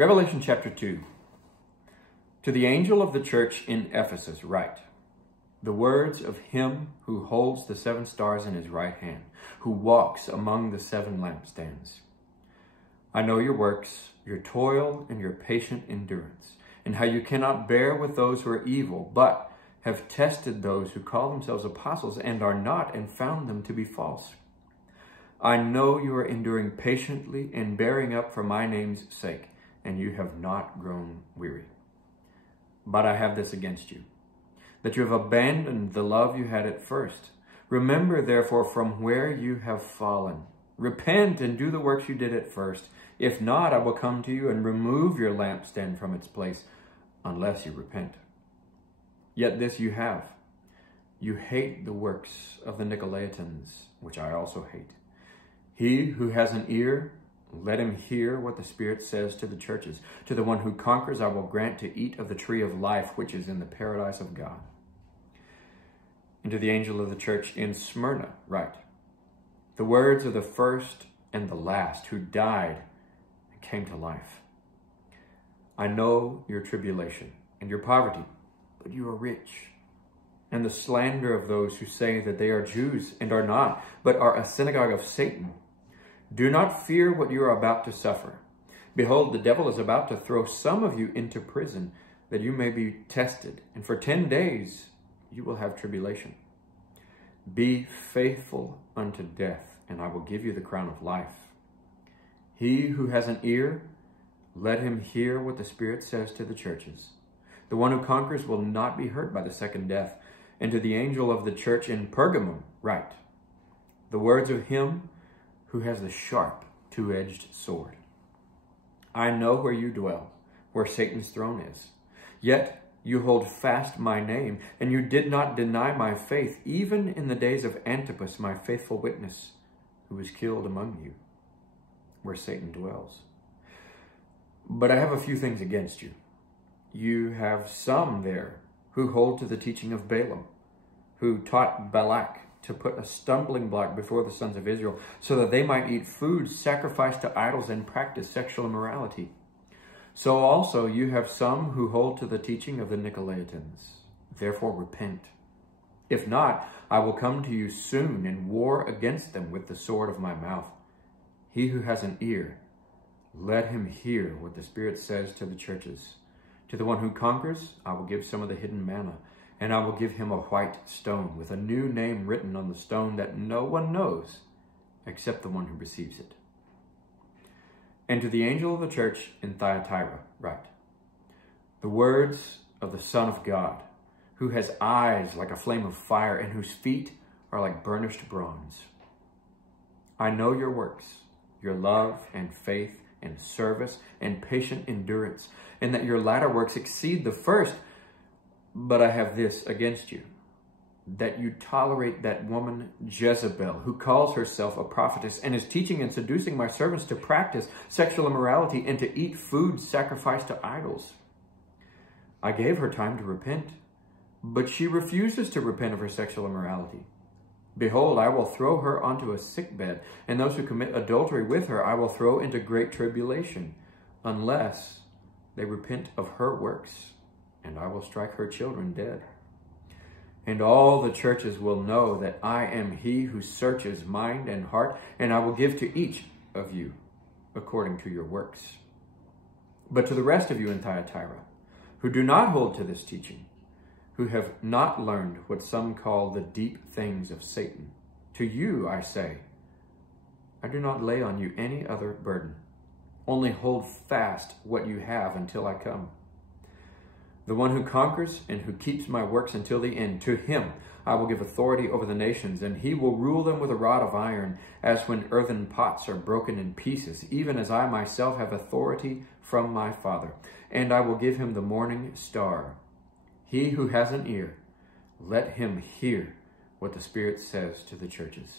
Revelation chapter 2. To the angel of the church in Ephesus write, the words of him who holds the 7 stars in his right hand, who walks among the 7 lampstands. I know your works, your toil, and your patient endurance, and how you cannot bear with those who are evil, but have tested those who call themselves apostles and are not, and found them to be false. I know you are enduring patiently and bearing up for my name's sake, and you have not grown weary. But I have this against you, that you have abandoned the love you had at first. Remember, therefore, from where you have fallen. Repent and do the works you did at first. If not, I will come to you and remove your lampstand from its place, unless you repent. Yet this you have. You hate the works of the Nicolaitans, which I also hate. He who has an ear, let him hear what the Spirit says to the churches. To the one who conquers, I will grant to eat of the tree of life, which is in the paradise of God. And to the angel of the church in Smyrna write, the words of the first and the last who died and came to life. I know your tribulation and your poverty, but you are rich. And the slander of those who say that they are Jews and are not, but are a synagogue of Satan. Do not fear what you are about to suffer. Behold, the devil is about to throw some of you into prison, that you may be tested, and for 10 days you will have tribulation. Be faithful unto death, and I will give you the crown of life. He who has an ear, let him hear what the Spirit says to the churches. The one who conquers will not be hurt by the second death. And to the angel of the church in Pergamum write, the words of him who has the sharp, 2-edged sword. I know where you dwell, where Satan's throne is. Yet you hold fast my name, and you did not deny my faith, even in the days of Antipas, my faithful witness, who was killed among you, where Satan dwells. But I have a few things against you. You have some there who hold to the teaching of Balaam, who taught Balak to put a stumbling block before the sons of Israel, so that they might eat food sacrificed to idols and practice sexual immorality. So also you have some who hold to the teaching of the Nicolaitans. Therefore repent. If not, I will come to you soon and war against them with the sword of my mouth. He who has an ear, let him hear what the Spirit says to the churches. To the one who conquers, I will give some of the hidden manna, and I will give him a white stone with a new name written on the stone that no one knows except the one who receives it. And to the angel of the church in Thyatira write, the words of the Son of God, who has eyes like a flame of fire and whose feet are like burnished bronze. I know your works, your love and faith and service and patient endurance, and that your latter works exceed the first. But I have this against you, that you tolerate that woman Jezebel, who calls herself a prophetess and is teaching and seducing my servants to practice sexual immorality and to eat food sacrificed to idols. I gave her time to repent, but she refuses to repent of her sexual immorality. Behold, I will throw her onto a sickbed, and those who commit adultery with her I will throw into great tribulation, unless they repent of her works, and I will strike her children dead. And all the churches will know that I am he who searches mind and heart, and I will give to each of you according to your works. But to the rest of you in Thyatira, who do not hold to this teaching, who have not learned what some call the deep things of Satan, to you I say, I do not lay on you any other burden. Only hold fast what you have until I come. The one who conquers and who keeps my works until the end, to him I will give authority over the nations, and he will rule them with a rod of iron, as when earthen pots are broken in pieces, even as I myself have authority from my Father. And I will give him the morning star. He who has an ear, let him hear what the Spirit says to the churches.